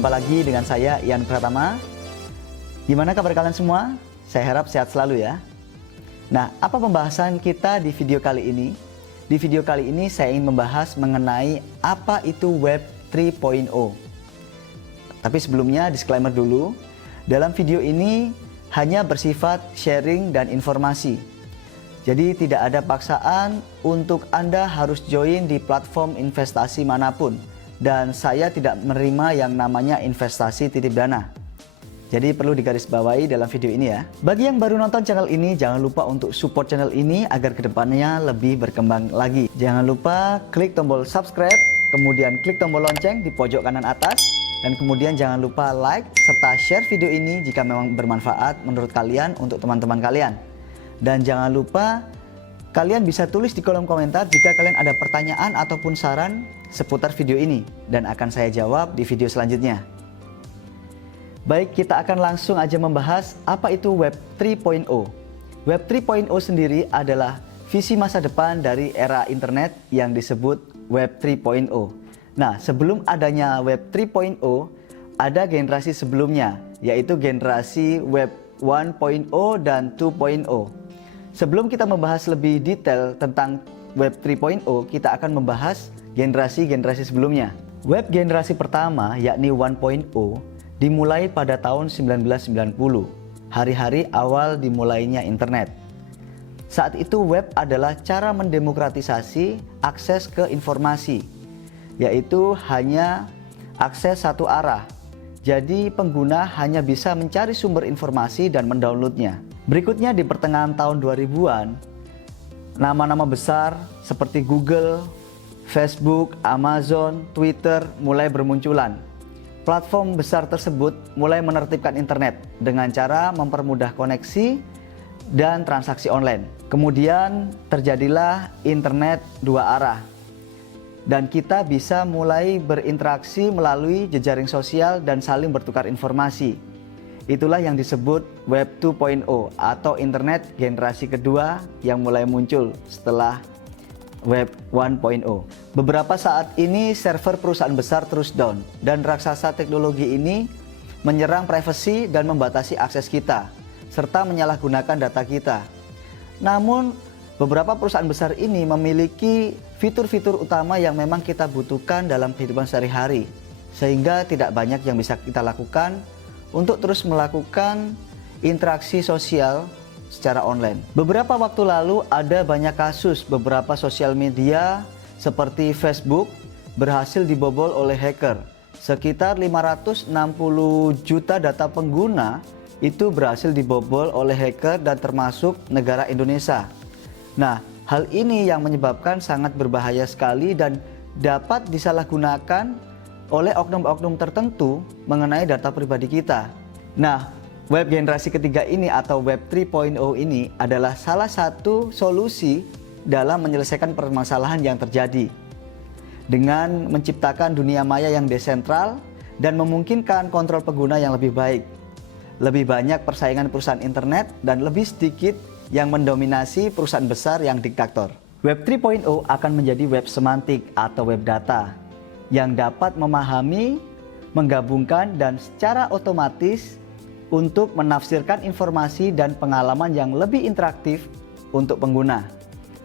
Berjumpa lagi dengan saya, Ian Pratama. Gimana kabar kalian semua? Saya harap sehat selalu ya. Nah, apa pembahasan kita di video kali ini? Di video kali ini saya ingin membahas mengenai apa itu Web 3.0. Tapi sebelumnya disclaimer dulu. Dalam video ini hanya bersifat sharing dan informasi. Jadi tidak ada paksaan untuk Anda harus join di platform investasi manapun. Dan saya tidak menerima yang namanya investasi titip dana. Jadi perlu digarisbawahi dalam video ini ya. Bagi yang baru nonton channel ini, jangan lupa untuk support channel ini agar kedepannya lebih berkembang lagi. Jangan lupa klik tombol subscribe, kemudian klik tombol lonceng di pojok kanan atas. Dan kemudian jangan lupa like serta share video ini jika memang bermanfaat menurut kalian untuk teman-teman kalian. Dan jangan lupa kalian bisa tulis di kolom komentar jika kalian ada pertanyaan ataupun saran seputar video ini, dan akan saya jawab di video selanjutnya. Baik, kita akan langsung aja membahas apa itu Web 3.0. Web 3.0 sendiri adalah visi masa depan dari era internet yang disebut Web 3.0. Nah, sebelum adanya Web 3.0, ada generasi sebelumnya, yaitu generasi Web 1.0 dan 2.0. Sebelum kita membahas lebih detail tentang Web 3.0, kita akan membahas generasi-generasi sebelumnya. Web generasi pertama, yakni 1.0, dimulai pada tahun 1990, hari-hari awal dimulainya internet. Saat itu web adalah cara mendemokratisasi akses ke informasi, yaitu hanya akses satu arah. Jadi pengguna hanya bisa mencari sumber informasi dan mendownloadnya. Berikutnya di pertengahan tahun 2000-an, nama-nama besar seperti Google, Facebook, Amazon, Twitter mulai bermunculan. Platform besar tersebut mulai menertibkan internet dengan cara mempermudah koneksi dan transaksi online. Kemudian terjadilah internet dua arah. Dan kita bisa mulai berinteraksi melalui jejaring sosial dan saling bertukar informasi. Itulah yang disebut Web 2.0 atau internet generasi kedua yang mulai muncul setelah Web 1.0. Beberapa saat ini server perusahaan besar terus down dan raksasa teknologi ini menyerang privasi dan membatasi akses kita serta menyalahgunakan data kita. Namun beberapa perusahaan besar ini memiliki fitur-fitur utama yang memang kita butuhkan dalam kehidupan sehari-hari, sehingga tidak banyak yang bisa kita lakukan untuk terus melakukan interaksi sosial secara online. Beberapa waktu lalu ada banyak kasus beberapa sosial media seperti Facebook berhasil dibobol oleh hacker. Sekitar 560 juta data pengguna itu berhasil dibobol oleh hacker dan termasuk negara Indonesia. Nah, hal ini yang menyebabkan sangat berbahaya sekali dan dapat disalahgunakan oleh oknum-oknum tertentu mengenai data pribadi kita. Nah, web generasi ketiga ini atau Web 3.0 ini adalah salah satu solusi dalam menyelesaikan permasalahan yang terjadi dengan menciptakan dunia maya yang desentral dan memungkinkan kontrol pengguna yang lebih baik. Lebih banyak persaingan perusahaan internet dan lebih sedikit yang mendominasi perusahaan besar yang diktator. Web 3.0 akan menjadi web semantik atau web data yang dapat memahami, menggabungkan dan secara otomatis untuk menafsirkan informasi dan pengalaman yang lebih interaktif untuk pengguna.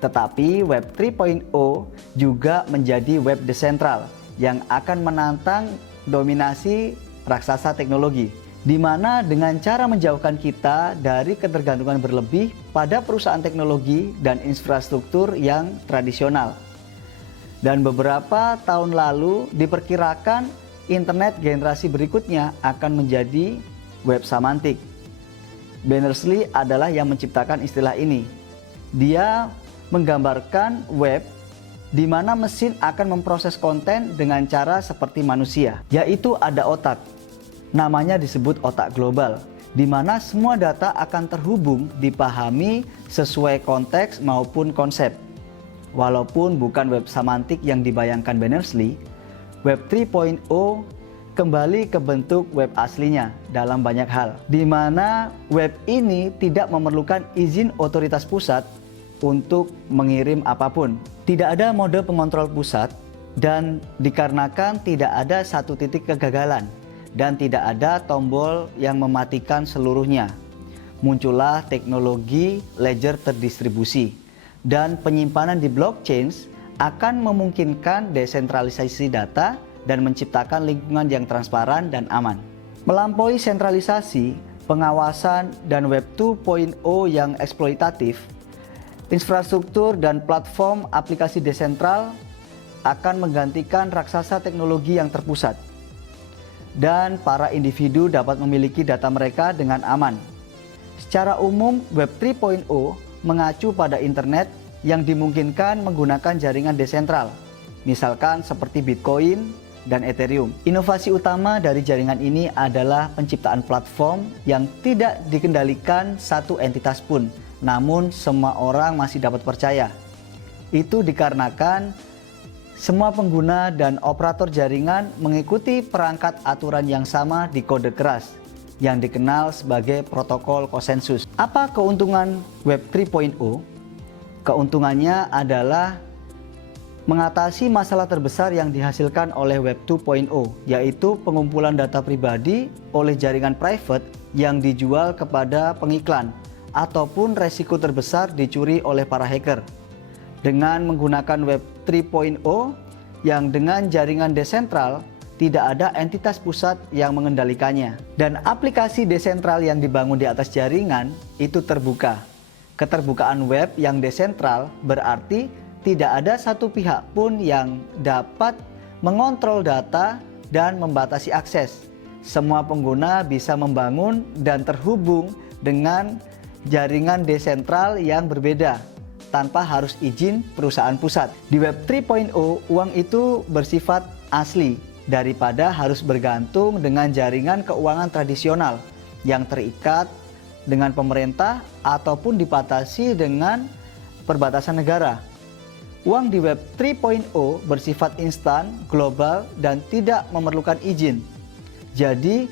Tetapi Web 3.0 juga menjadi web desentral yang akan menantang dominasi raksasa teknologi, di mana dengan cara menjauhkan kita dari ketergantungan berlebih pada perusahaan teknologi dan infrastruktur yang tradisional. Dan beberapa tahun lalu diperkirakan internet generasi berikutnya akan menjadi web semantik. Berners-Lee adalah yang menciptakan istilah ini. Dia menggambarkan web di mana mesin akan memproses konten dengan cara seperti manusia, yaitu ada otak. Namanya disebut otak global, di mana semua data akan terhubung, dipahami sesuai konteks maupun konsep. Walaupun bukan web semantik yang dibayangkan Berners-Lee, Web 3.0 kembali ke bentuk web aslinya dalam banyak hal, di mana web ini tidak memerlukan izin otoritas pusat untuk mengirim apapun. Tidak ada mode pengontrol pusat dan dikarenakan tidak ada satu titik kegagalan. dan tidak ada tombol yang mematikan seluruhnya. Muncullah teknologi ledger terdistribusi, dan penyimpanan di blockchain akan memungkinkan desentralisasi data dan menciptakan lingkungan yang transparan dan aman. Melampaui sentralisasi, pengawasan, dan Web 2.0 yang eksploitatif, infrastruktur dan platform aplikasi desentral akan menggantikan raksasa teknologi yang terpusat, dan para individu dapat memiliki data mereka dengan aman. Secara umum, Web 3.0 mengacu pada internet yang dimungkinkan menggunakan jaringan desentral, misalkan seperti Bitcoin dan Ethereum. Inovasi utama dari jaringan ini adalah penciptaan platform yang tidak dikendalikan satu entitas pun, namun semua orang masih dapat percaya. Itu dikarenakan semua pengguna dan operator jaringan mengikuti perangkat aturan yang sama di kode keras, yang dikenal sebagai protokol konsensus. Apa keuntungan Web 3.0? Keuntungannya adalah mengatasi masalah terbesar yang dihasilkan oleh Web 2.0, yaitu pengumpulan data pribadi oleh jaringan private yang dijual kepada pengiklan, ataupun resiko terbesar dicuri oleh para hacker. Dengan menggunakan Web 3.0 yang dengan jaringan desentral, tidak ada entitas pusat yang mengendalikannya. Dan aplikasi desentral yang dibangun di atas jaringan itu terbuka. Keterbukaan web yang desentral berarti tidak ada satu pihak pun yang dapat mengontrol data dan membatasi akses. Semua pengguna bisa membangun dan terhubung dengan jaringan desentral yang berbeda tanpa harus izin perusahaan pusat. Di Web 3.0, uang itu bersifat asli daripada harus bergantung dengan jaringan keuangan tradisional yang terikat dengan pemerintah ataupun dibatasi dengan perbatasan negara. Uang di Web 3.0 bersifat instan, global, dan tidak memerlukan izin. Jadi,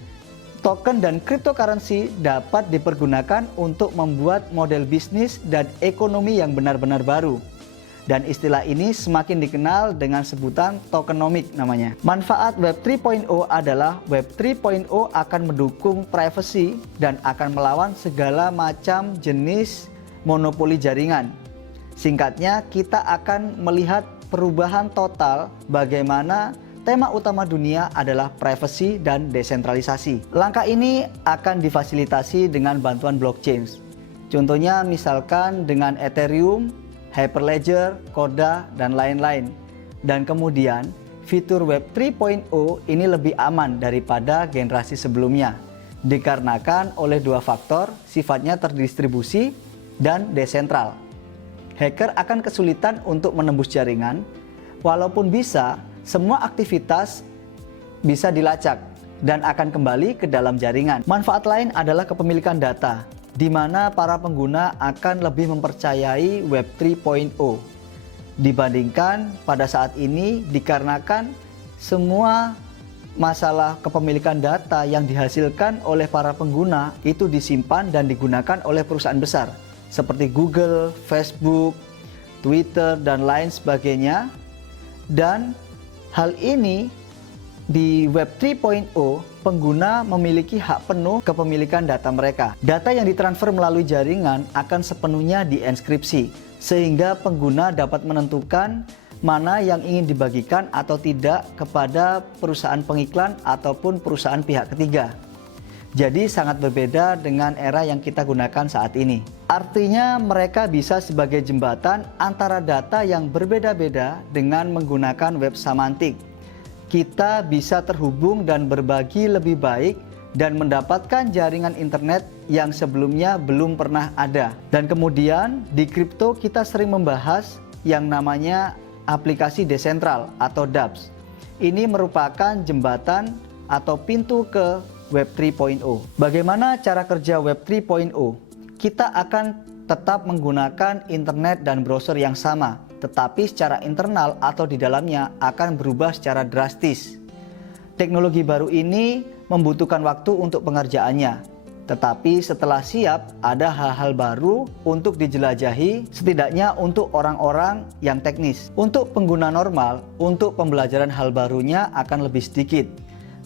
token dan cryptocurrency dapat dipergunakan untuk membuat model bisnis dan ekonomi yang benar-benar baru. Dan istilah ini semakin dikenal dengan sebutan tokenomic namanya. Manfaat Web 3.0 adalah Web 3.0 akan mendukung privacy dan akan melawan segala macam jenis monopoli jaringan. Singkatnya, kita akan melihat perubahan total bagaimana tema utama dunia adalah privacy dan desentralisasi. Langkah ini akan difasilitasi dengan bantuan blockchain. Contohnya misalkan dengan Ethereum, Hyperledger, Corda, dan lain-lain. Dan kemudian, fitur Web 3.0 ini lebih aman daripada generasi sebelumnya, dikarenakan oleh dua faktor, sifatnya terdistribusi dan desentral. Hacker akan kesulitan untuk menembus jaringan, walaupun bisa, semua aktivitas bisa dilacak dan akan kembali ke dalam jaringan. Manfaat lain adalah kepemilikan data, di mana para pengguna akan lebih mempercayai Web 3.0 dibandingkan pada saat ini, dikarenakan semua masalah kepemilikan data yang dihasilkan oleh para pengguna itu disimpan dan digunakan oleh perusahaan besar seperti Google, Facebook, Twitter, dan lain sebagainya. Dan hal ini di Web 3.0, pengguna memiliki hak penuh kepemilikan data mereka. Data yang ditransfer melalui jaringan akan sepenuhnya dienkripsi, sehingga pengguna dapat menentukan mana yang ingin dibagikan atau tidak kepada perusahaan pengiklan ataupun perusahaan pihak ketiga. Jadi sangat berbeda dengan era yang kita gunakan saat ini. Artinya mereka bisa sebagai jembatan antara data yang berbeda-beda dengan menggunakan web semantik. Kita bisa terhubung dan berbagi lebih baik dan mendapatkan jaringan internet yang sebelumnya belum pernah ada. Dan kemudian di kripto kita sering membahas yang namanya aplikasi desentral atau dApps. Ini merupakan jembatan atau pintu ke Web 3.0. Bagaimana cara kerja Web 3.0? Kita akan tetap menggunakan internet dan browser yang sama, tetapi secara internal atau di dalamnya akan berubah secara drastis. Teknologi baru ini membutuhkan waktu untuk pengerjaannya, tetapi setelah siap ada hal-hal baru untuk dijelajahi, setidaknya untuk orang-orang yang teknis. Untuk pengguna normal, untuk pembelajaran hal barunya akan lebih sedikit.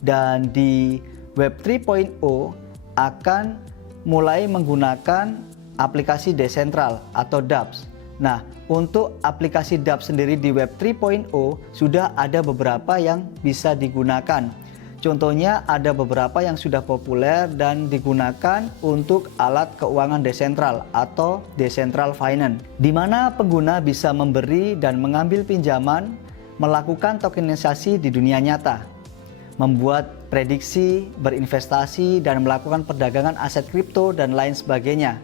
dan di Web 3.0 akan mulai menggunakan aplikasi desentral atau dApps. Nah, untuk aplikasi dApps sendiri di Web 3.0 sudah ada beberapa yang bisa digunakan. Contohnya ada beberapa yang sudah populer dan digunakan untuk alat keuangan desentral atau decentral finance, di mana pengguna bisa memberi dan mengambil pinjaman, melakukan tokenisasi di dunia nyata, membuat prediksi, berinvestasi, dan melakukan perdagangan aset kripto dan lain sebagainya.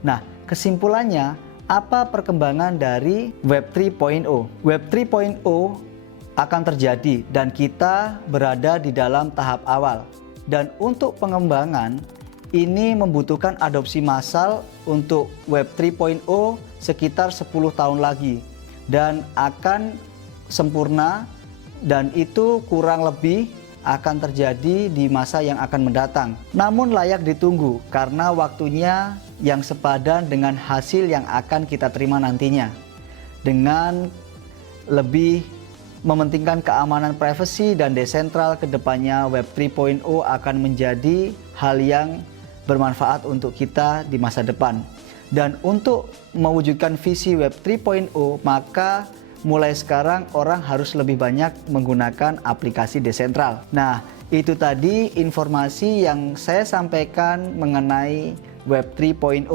Nah, kesimpulannya, apa perkembangan dari Web 3.0? Web 3.0 akan terjadi dan kita berada di dalam tahap awal. Dan untuk pengembangan, ini membutuhkan adopsi massal untuk Web 3.0 sekitar 10 tahun lagi. Dan akan sempurna dan itu kurang lebih akan terjadi di masa yang akan mendatang. Namun layak ditunggu karena waktunya yang sepadan dengan hasil yang akan kita terima nantinya. Dengan lebih mementingkan keamanan privasi dan desentral, kedepannya Web 3.0 akan menjadi hal yang bermanfaat untuk kita di masa depan. Dan untuk mewujudkan visi Web 3.0, maka mulai sekarang orang harus lebih banyak menggunakan aplikasi desentral. Nah, itu tadi informasi yang saya sampaikan mengenai Web 3.0.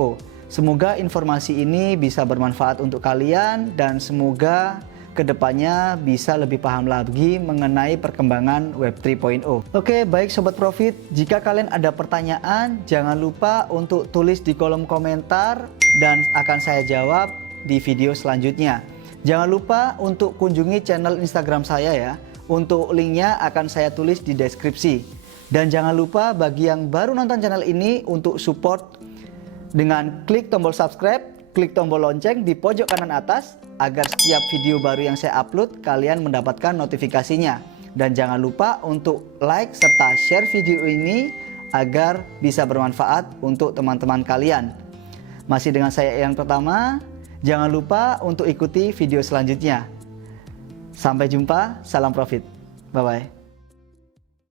Semoga informasi ini bisa bermanfaat untuk kalian dan semoga kedepannya bisa lebih paham lagi mengenai perkembangan Web 3.0. Oke, baik Sobat Profit, jika kalian ada pertanyaan, jangan lupa untuk tulis di kolom komentar dan akan saya jawab di video selanjutnya. Jangan lupa untuk kunjungi channel Instagram saya ya. Untuk linknya akan saya tulis di deskripsi. Dan jangan lupa bagi yang baru nonton channel ini untuk support dengan klik tombol subscribe, klik tombol lonceng di pojok kanan atas agar setiap video baru yang saya upload kalian mendapatkan notifikasinya. Dan jangan lupa untuk like serta share video ini agar bisa bermanfaat untuk teman-teman kalian. Masih dengan saya yang pertama, jangan lupa untuk ikuti video selanjutnya. Sampai jumpa, salam profit. Bye-bye.